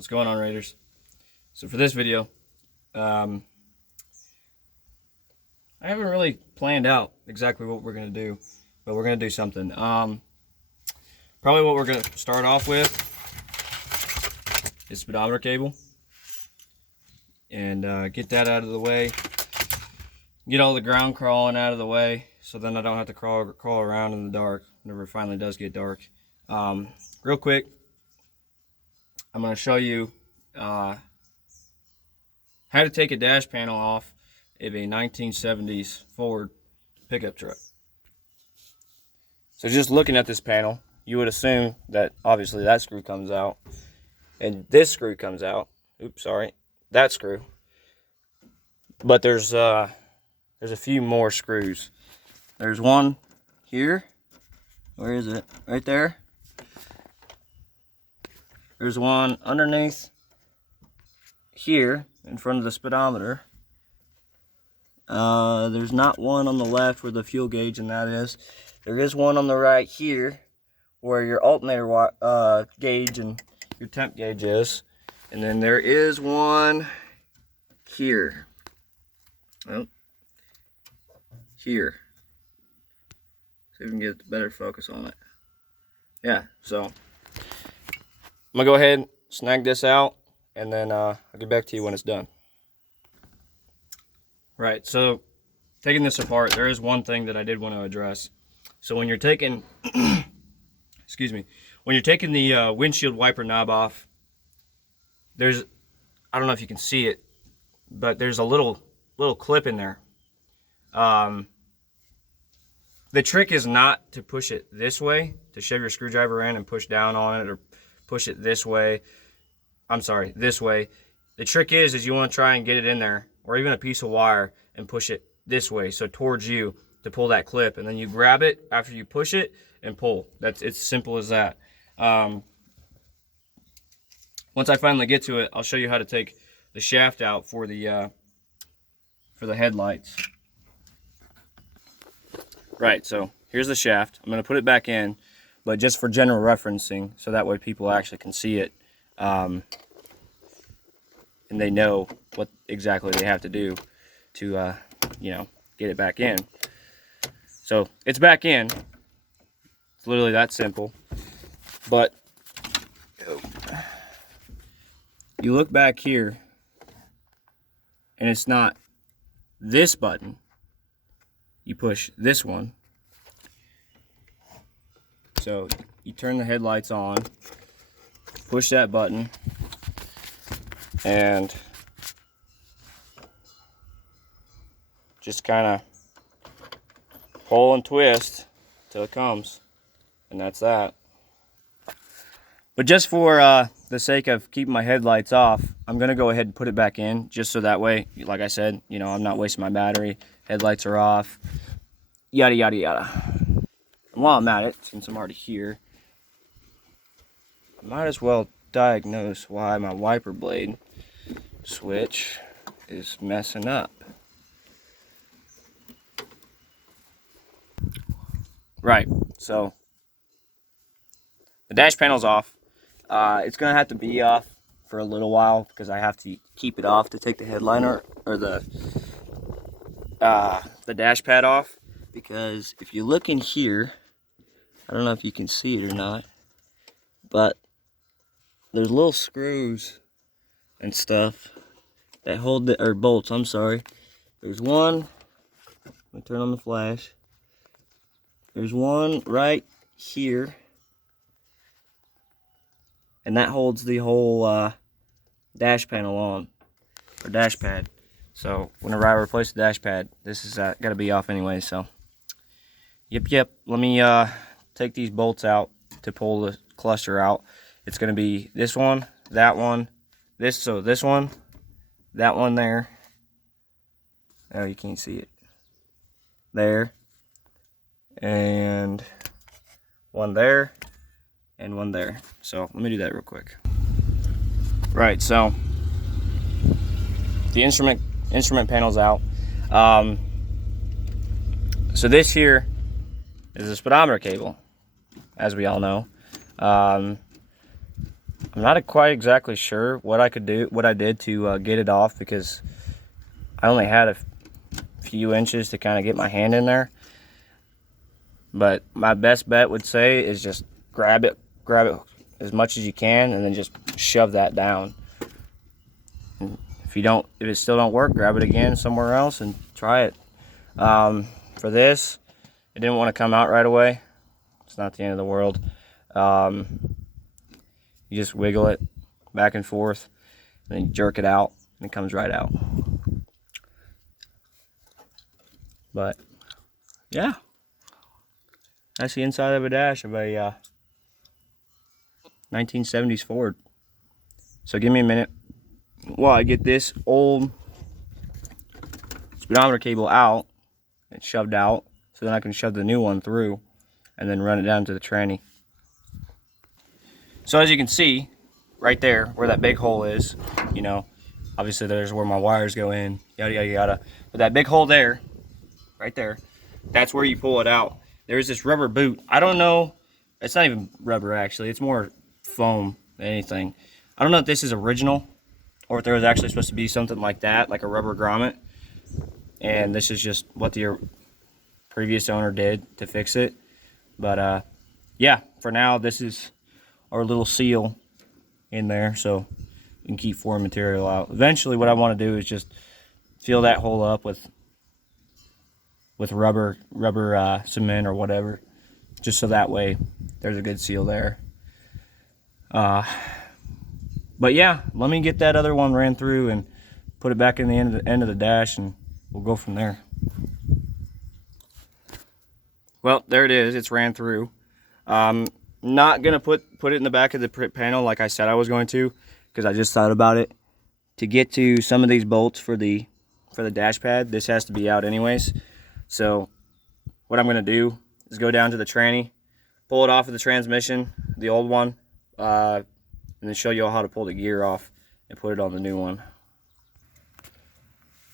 What's going on, Raiders? So for this video, I haven't really planned out exactly what we're going to do, but we're going to do something. Probably what we're going to start off with is speedometer cable, and get that out of the way, get all the ground crawling out of the way, so then I don't have to crawl around in the dark whenever it finally does get dark. Real quick, I'm going to show you how to take a dash panel off of a 1970s Ford pickup truck. So just looking at this panel, you would assume that obviously that screw comes out and this screw comes out. Oops, sorry, that screw. But there's a few more screws. There's one here. Where is it? Right there. There's one underneath here in front of the speedometer. There's not one on the left where the fuel gauge and that is. There is one on the right here where your alternator gauge and your temp gauge is. And then there is one here. Oh, here. See if we can get a better focus on it. Yeah, so I'm gonna go ahead and snag this out, and then I'll get back to you when it's done. Right, so taking this apart, there is one thing that I did want to address. So when you're taking, excuse me, when you're taking the windshield wiper knob off, there's, I don't know if you can see it, but there's a little clip in there. The trick is not to push it this way, to shove your screwdriver in and push down on it, or push it this way. I'm sorry, this way. The trick is you want to try and get it in there, or even a piece of wire, and push it this way, so towards you, to pull that clip, and then you grab it after you push it and pull. It's simple as that. Once I finally get to it, I'll show you how to take the shaft out for the headlights. Right, so here's the shaft. I'm going to put it back in, but just for general referencing, so that way people actually can see it, and they know what exactly they have to do to, you know, get it back in. So it's back in. It's literally that simple. But you look back here, and it's not this button. You push this one. So you turn the headlights on, push that button, and just kind of pull and twist till it comes, and that's that. But just for the sake of keeping my headlights off, I'm gonna go ahead and put it back in, just so that way, like I said, you know, I'm not wasting my battery. Headlights are off, yada yada yada. And while I'm at it, since I'm already here, I might as well diagnose why my wiper blade switch is messing up. Right, so the dash panel's off. It's gonna have to be off for a little while because I have to keep it off to take the headliner or the dash pad off. Because if you look in here, I don't know if you can see it or not, but there's little screws and stuff that hold the, or bolts, I'm sorry. There's one, let me turn on the flash. There's one right here, and that holds the whole dash panel on, or dash pad. So whenever I replace the dash pad, this is got to be off anyway. So yep. Let me take these bolts out to pull the cluster out. It's going to be this one, that one, this one, that one there. Oh, you can't see it. There. And one there, and one there. So let me do that real quick. Right, so the instrument panel's out. So this here is a speedometer cable, as we all know. I'm I'm not quite exactly sure what I did to get it off, because I only had a few inches to kind of get my hand in there. But my best bet would say is just grab it as much as you can, and then just shove that down. And if it still don't work, grab it again somewhere else and try it. For this, it didn't want to come out right away. It's not the end of the world. You just wiggle it back and forth, and then you jerk it out, and it comes right out. But yeah, that's the inside of a dash of a 1970s Ford. So give me a minute while I get this old speedometer cable out and shoved out, so then I can shove the new one through and then run it down to the tranny. So as you can see right there where that big hole is, you know, obviously there's where my wires go in, yada yada yada, but that big hole there, right there, that's where you pull it out. There's this rubber boot. I don't know, it's not even rubber actually, it's more foam than anything. I don't know if this is original or if there was actually supposed to be something like that, like a rubber grommet, and this is just what the previous owner did to fix it. But yeah, for now this is our little seal in there, so we can keep foreign material out. Eventually what I want to do is just fill that hole up with rubber cement or whatever, just so that way there's a good seal there. But yeah, let me get that other one ran through and put it back in the end of the dash, and we'll go from there. Well, there it is. It's ran through. Not gonna put it in the back of the panel like I said I was going to, because I just thought about it. To get to some of these bolts for the dash pad, this has to be out anyways. So what I'm gonna do is go down to the tranny, pull it off of the transmission, the old one, and then show you all how to pull the gear off and put it on the new one.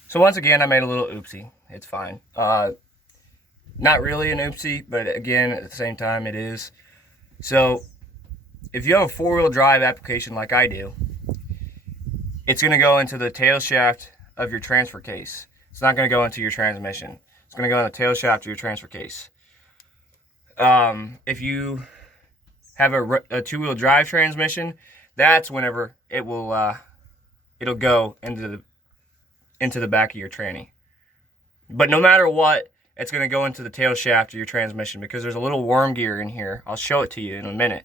So once again, I made a little oopsie. It's fine. Not really an oopsie, but again, at the same time, it is. So if you have a four-wheel drive application like I do, it's going to go into the tail shaft of your transfer case. It's not going to go into your transmission. It's going to go in the tail shaft of your transfer case. If you have a two-wheel drive transmission, that's whenever it will it'll go into the back of your tranny. But no matter what, it's going to go into the tail shaft of your transmission, because there's a little worm gear in here. I'll show it to you in a minute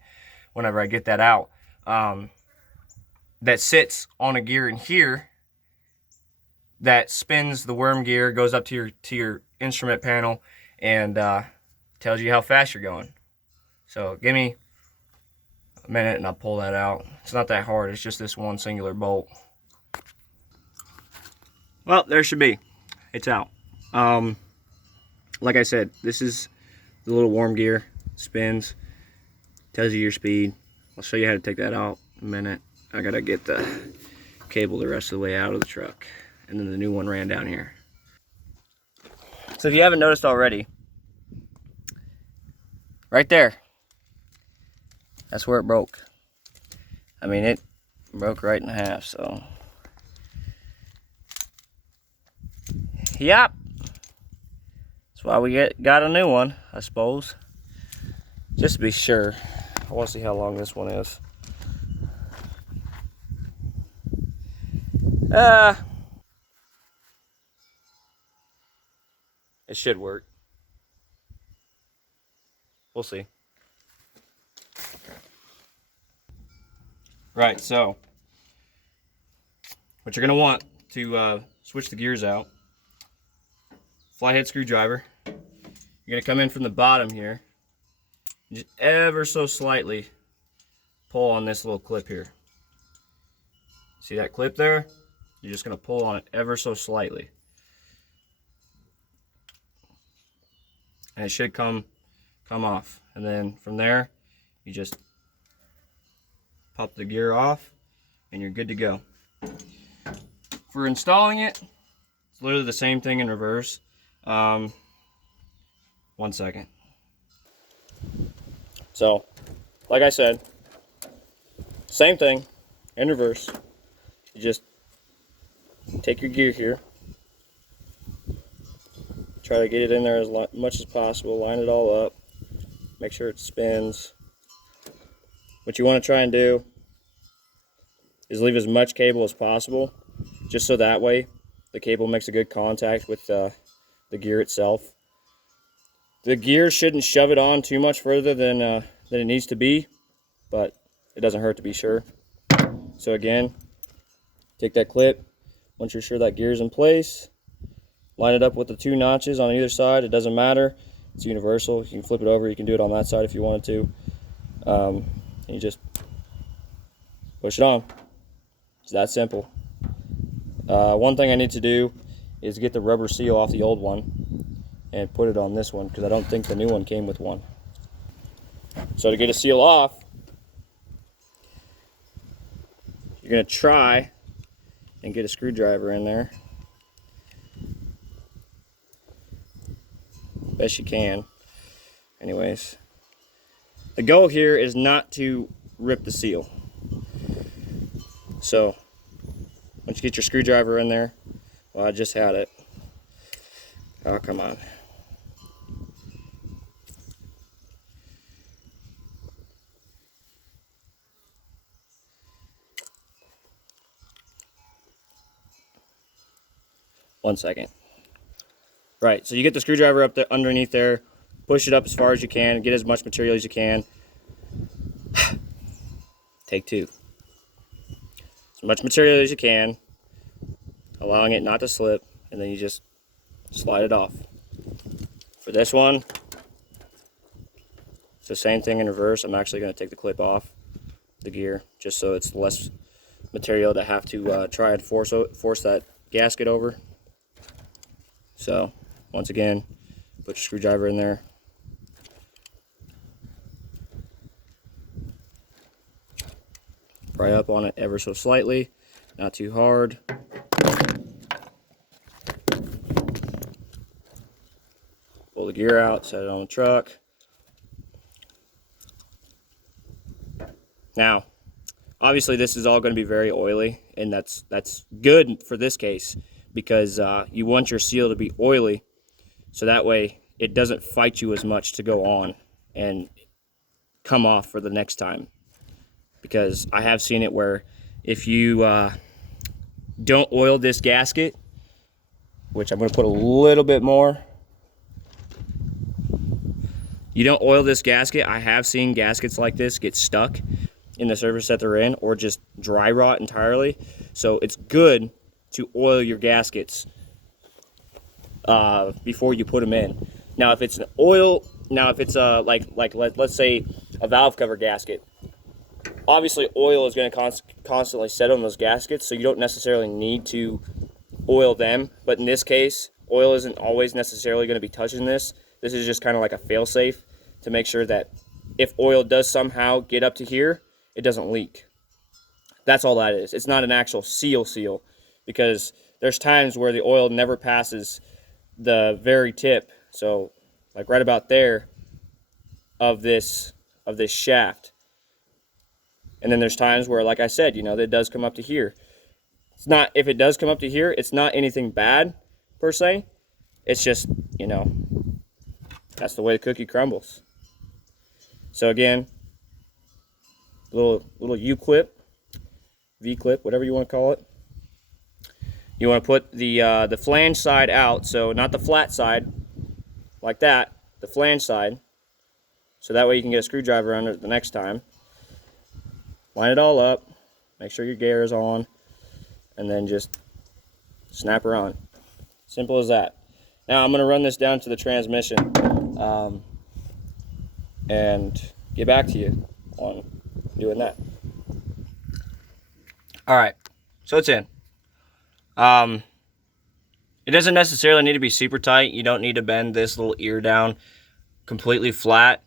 whenever I get that out. That sits on a gear in here that spins the worm gear, goes up to your instrument panel, and tells you how fast you're going. So give me a minute and I'll pull that out. It's not that hard. It's just this one singular bolt. Well, there it should be. It's out. Like I said, this is the little worm gear. Spins, tells you your speed. I'll show you how to take that out in a minute. I gotta get the cable the rest of the way out of the truck, and then the new one ran down here. So if you haven't noticed already, right there, that's where it broke. I mean, it broke right in half, so yep. That's why we got a new one, I suppose. Just to be sure. I want to see how long this one is. It should work. We'll see. Right, so what you're going to want to switch the gears out, flathead screwdriver. You're going to come in from the bottom here, just ever so slightly pull on this little clip here. See that clip there? You're just going to pull on it ever so slightly, and it should come off. And then from there, you just pop the gear off and you're good to go. For installing it, it's literally the same thing in reverse. 1 second. So, like I said, Same thing in reverse. You just take your gear here, try to get it in there as much as possible, line it all up, make sure it spins. What you want to try and do is leave as much cable as possible, just so that way the cable makes a good contact with the gear itself. The gear shouldn't shove it on too much further than it needs to be, but it doesn't hurt to be sure. So again, take that clip, once you're sure that gear's in place, line it up with the 2 notches on either side. It doesn't matter, it's universal. You can flip it over, you can do it on that side if you wanted to. And you just push it on. It's that simple. One thing I need to do is get the rubber seal off the old one and put it on this one, because I don't think the new one came with one. So to get a seal off, you're going to try and get a screwdriver in there best you can. Anyways, the goal here is not to rip the seal. So once you get your screwdriver in there, well, I just had it. Oh, come on. One second. Right, so you get the screwdriver up there underneath there, push it up as far as you can, get as much material as you can. Take 2. As much material as you can, allowing it not to slip, and then you just slide it off. For this one, it's the same thing in reverse. I'm actually going to take the clip off the gear, just so it's less material to have to try and force that gasket over. So once again, put your screwdriver in there. Pry up on it ever so slightly, not too hard. Pull the gear out, set it on the truck. Now, obviously this is all going to be very oily, and that's good for this case, because you want your seal to be oily, so that way it doesn't fight you as much to go on and come off for the next time. Because I have seen it where if you don't oil this gasket, which I'm going to put a little bit more, you don't oil this gasket, I have seen gaskets like this get stuck in the surface that they're in, or just dry rot entirely. So it's good to oil your gaskets before you put them in. Now if it's an oil, let's say a valve cover gasket, obviously oil is going to constantly set on those gaskets, so you don't necessarily need to oil them. But in this case, oil isn't always necessarily going to be touching this. This is just kind of like a fail-safe to make sure that if oil does somehow get up to here, it doesn't leak. That's all that is. It's not an actual seal, because there's times where the oil never passes the very tip, so like right about there of this shaft. And then there's times where, like I said, you know, that it does come up to here. It's not, if it does come up to here, it's not anything bad per se. It's just, you know, that's the way the cookie crumbles. So again, little U-clip, V-clip, whatever you want to call it. You want to put the flange side out, so not the flat side like that, the flange side, so that way you can get a screwdriver under it the next time. Line it all up, make sure your gear is on, and then just snap her on. Simple as that. Now I'm going to run this down to the transmission and get back to you on doing that. Alright, so it's in. It doesn't necessarily need to be super tight. You don't need to bend this little ear down completely flat.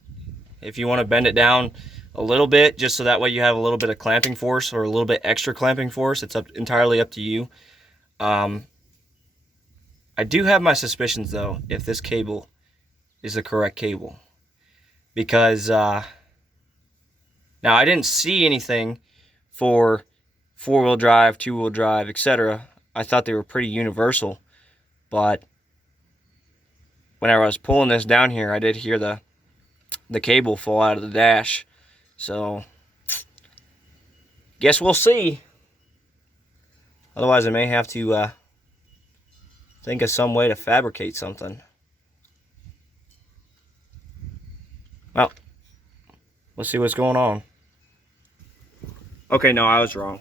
If you want to bend it down a little bit, just so that way you have a little bit of clamping force, or a little bit extra clamping force, it's entirely up to you. I do have my suspicions though if this cable is the correct cable, because now I didn't see anything for 4-wheel drive, 2-wheel drive, etc. I thought they were pretty universal, but whenever I was pulling this down here, I did hear the cable fall out of the dash. So guess we'll see. Otherwise, I may have to think of some way to fabricate something. Well, let's see what's going on. Okay, no, I was wrong.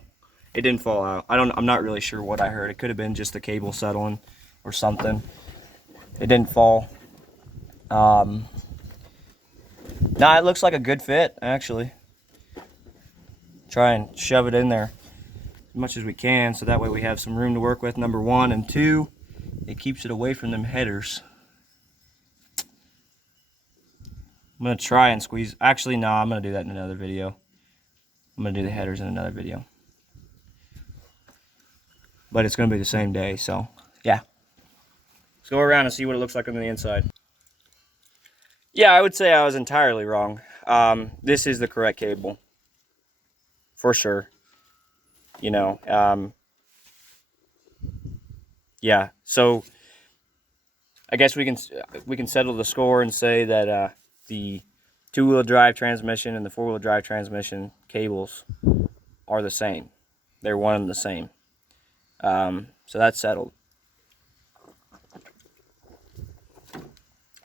It didn't fall out. I'm not really sure what I heard. It could have been just the cable settling or something. It didn't fall. Nah, it looks like a good fit, actually. Try and shove it in there as much as we can, so that way we have some room to work with, number one, and two, it keeps it away from them headers. I'm gonna try and squeeze. Actually, no, I'm gonna do that in another video. I'm gonna do the headers in another video. But it's gonna be the same day, so yeah. Let's go around and see what it looks like on the inside. Yeah, I would say I was entirely wrong. This is the correct cable, for sure. You know, yeah. So I guess we can settle the score and say that the 2-wheel drive transmission and the 4-wheel drive transmission cables are the same. They're one and the same. So that's settled.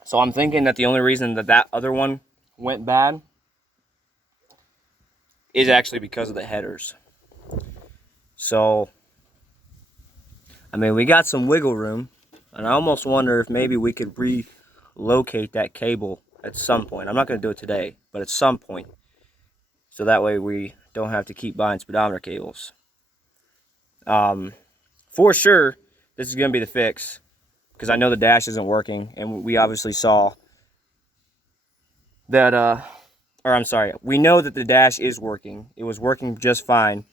So I'm thinking that the only reason that other one went bad is actually because of the headers. So, I mean, we got some wiggle room, and I almost wonder if maybe we could relocate that cable at some point. I'm not going to do it today, but at some point. So that way we don't have to keep buying speedometer cables. For sure, this is going to be the fix, because I know the dash isn't working, and we obviously saw that, or I'm sorry, we know that the dash is working. It was working just fine,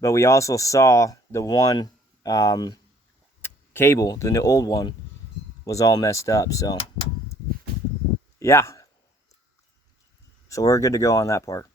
but we also saw the one cable, the old one, was all messed up, so yeah. So we're good to go on that part.